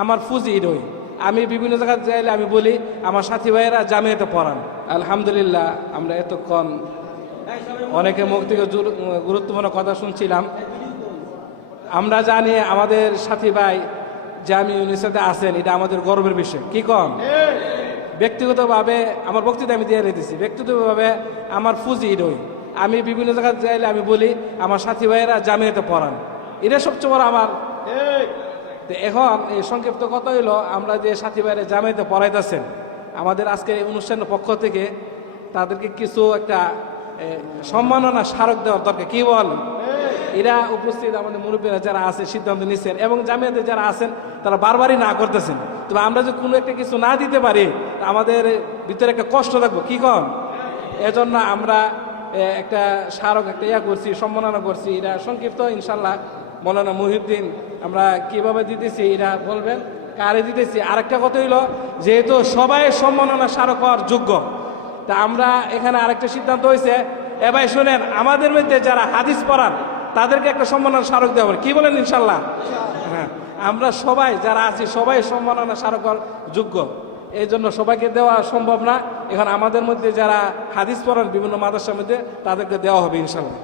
আমার ফুজি রই আমি বিভিন্ন জায়গায় যাইলে আমি বলি আমার সাথী ভাইয়েরা জামিয়াতে পড়ান। আলহামদুলিল্লাহ আমরা এতক্ষণ অনেকে মুখ থেকে গুরুত্বপূর্ণ কথা শুনছিলাম। আমরা জানি আমাদের সাথী ভাই জামি ইউনিভার্সিটিতে আছেন, এটা আমাদের গর্বের বিষয়। কি কম ব্যক্তিগতভাবে আমার বক্তৃতা আমি দিয়ে রেখেছি, ব্যক্তিগতভাবে আমার ফুজি রই আমি বিভিন্ন জায়গায় যাইলে আমি বলি আমার সাথী ভাইয়েরা জামিয়াতে পড়ান, এটা সবচেয়ে বড় আমার। এখন এই সংক্ষিপ্ত কথা হইলো, আমরা যে সাথী ভাইরা জামায়াতে পড়াইতেছেন আমাদের আজকের এই অনুষ্ঠানের পক্ষ থেকে তাদেরকে কিছু একটা সম্মাননা স্মারক দেওয়ার দরকার। কি বল? এরা উপস্থিত আমাদের মুরব্বীরা যারা আছে সিদ্ধান্ত নিচ্ছেন এবং জামিয়াতে যারা আছেন তারা বারবারই না করতেছেন। তবে আমরা যদি কোনো একটা কিছু না দিতে পারি আমাদের ভিতরে একটা কষ্ট থাকবো। কি কন? এজন্য আমরা একটা স্মারক একটা করছি, সম্মাননা করছি। এরা সংক্ষিপ্ত ইনশাল্লাহ মৌলানা মুহিউদ্দিন আমরা কিভাবে দিতেছি এরা বলবেন, কারে দিতেছি। আরেকটা কথা হইল, যেহেতু সবাই সম্মাননা স্মারক হওয়ার যোগ্য, তা আমরা এখানে আরেকটা সিদ্ধান্ত হয়েছে, এবার শোনেন আমাদের মধ্যে যারা হাদিস পড়ান তাদেরকে একটা সম্মাননা স্মারক দেওয়া হবে। কি বলেন? ইনশাল্লাহ হ্যাঁ, আমরা সবাই যারা আছি সবাই সম্মাননা স্মারক হওয়ার যোগ্য, এই জন্য সবাইকে দেওয়া সম্ভব না। এখন আমাদের মধ্যে যারা হাদিস পড়ান বিভিন্ন মাদ্রাসার মধ্যে তাদেরকে দেওয়া হবে ইনশাল্লাহ।